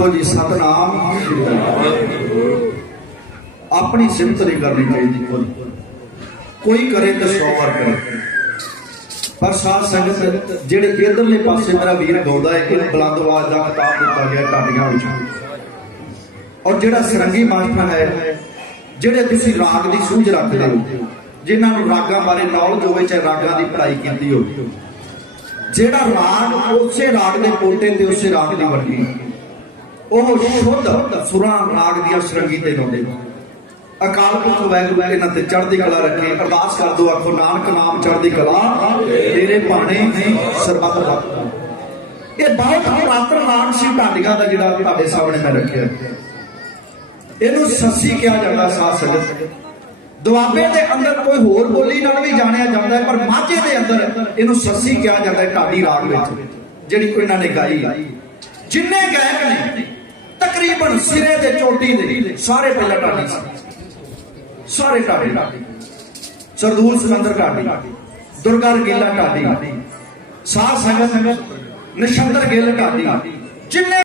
ਆਖੋ ਜੀ, ਸਤਨਾਮ ਆਪਣੀ ਸਿਮਤ ਨਹੀਂ ਕਰਨੀ ਚਾਹੀਦੀ ਕੋਈ। ਕੋਈ ਕਰੇ ਤਾਂ 100 ਵਾਰ ਕਰੇ। ਪਰ ਸਾਧ ਸੰਗਤ, ਜਿਹੜੇ ਇਧਰਲੇ ਪਾਸੇ ਮੇਰਾ ਵੀਰ ਗਾਉਂਦਾ ਹੈ ਕਿ ਬਲੰਦਵਾਜ ਦਾ ਖਿਤਾਬ ਦਿੱਤਾ ਗਿਆ ਟਾਡੀਆਂ ਵਿੱਚ। ਔਰ ਜਿਹੜਾ ਸਰੰਗੀ ਮਾਸਟਰ ਹੈ, ਜਿਹੜੇ ਤੁਸੀਂ ਰਾਗ ਦੀ ਸੂਝ ਰੱਖਦੇ ਹੋ, ਜਿਨ੍ਹਾਂ ਨੂੰ ਰਾਗਾਂ ਬਾਰੇ ਨੌਲੇਜ ਹੋਵੇ, ਚਾਹੇ ਰਾਗਾਂ ਦੀ ਪੜ੍ਹਾਈ ਕੀਤੀ ਹੋਵੇ। ਜਿਹੜਾ ਰਾਗ, ਉਸੇ ਰਾਗ ਦੇ ਪੋਟੇ ਤੇ ਉਸੇ ਰਾਗ ਦੀ ਵਰਗੀ। ਉਹ ਸ਼ੁੱਧ ਸੁਰਾਂ ਰਾਗ ਦੀਆਂ ਸ਼ਰੰਗੀ ਤੇ ਲਾਉਂਦੇ ਅਕਾਲ ਪੁਰਖ ਵਾਹਿਗੁਰੂ ਇਹਨਾਂ ਤੇ ਚੜ੍ਹਦੀ ਕਲਾ ਰੱਖੇ। ਅਰਦਾਸ ਕਰ ਦੋ, ਆਖੋ, ਨਾਨਕ ਨਾਮ ਚੜ੍ਹਦੀ ਕਲਾ, ਤੇਰੇ ਭਾਣੇ ਸਰਬੱਤ ਦਾ। ਇਹ ਬਹੁਤ ਪੁਰਾਤਨ ਨਾਮ ਸੀ ਢਾਡੀਆਂ ਦਾ ਜਿਹੜਾ ਤੁਹਾਡੇ ਸਾਹਮਣੇ ਮੈਂ ਰੱਖਿਆ। ਇਹਨੂੰ ਸੱਸੀ ਕਿਹਾ ਜਾਂਦਾ, ਸਾਧ ਸੰਗਤ। ਦੁਆਬੇ ਦੇ ਅੰਦਰ ਕੋਈ ਹੋਰ ਬੋਲੀ ਨਾਲ ਵੀ ਜਾਣਿਆ ਜਾਂਦਾ ਹੈ, ਪਰ ਮਾਝੇ ਦੇ ਅੰਦਰ ਇਹਨੂੰ ਸੱਸੀ ਕਿਹਾ ਜਾਂਦਾ ਹੈ ਢਾਡੀ ਰਾਗ ਵਿੱਚ, ਜਿਹੜੀ ਕੋਈ ਇਹਨਾਂ ਨੇ ਗਾਈ ਜਿੰਨੇ ਗਾਇਕ ਨੇ ਤਕਰੀਬਨ ਸਿਰੇ ਦੇ ਚੋਟੀ ਦੇ ਸਾਰੇ ਪਹਿਲਾਂ ਢਾਡੀ ਸੀ ਸਾਰੇ ਢਾਡੀ ਸਰਦੂਲ ਸਿਕੰਦਰ ਢਾਡੀ ਦੁਰਗਾ ਰਗੀਲਾ ਢਾਡੀ ਸਾਧ ਸੰਗਤ ਨਿਸ਼ੰਦਰ ਗਿੱਲ ਢਾਡੀ ਜਿੰਨੇ